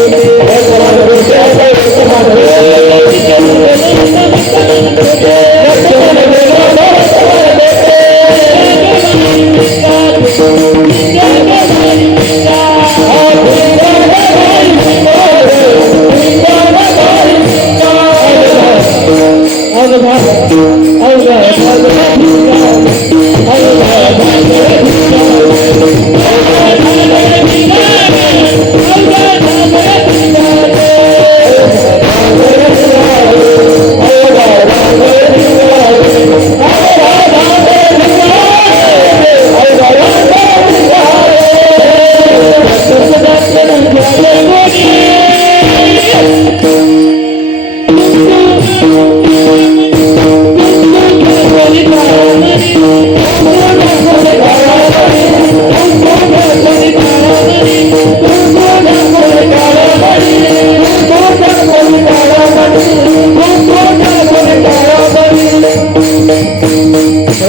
oh, yeah. you. Sir sir